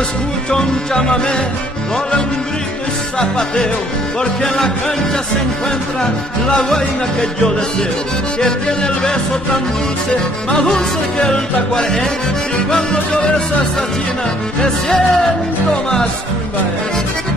escucho un chamamé, doble un grito y zapateo, porque en la cancha se encuentra la guaina que yo deseo, que tiene el beso tan dulce, más dulce que el tacuaré, y cuando yo beso a esta china, me siento más cumbaé.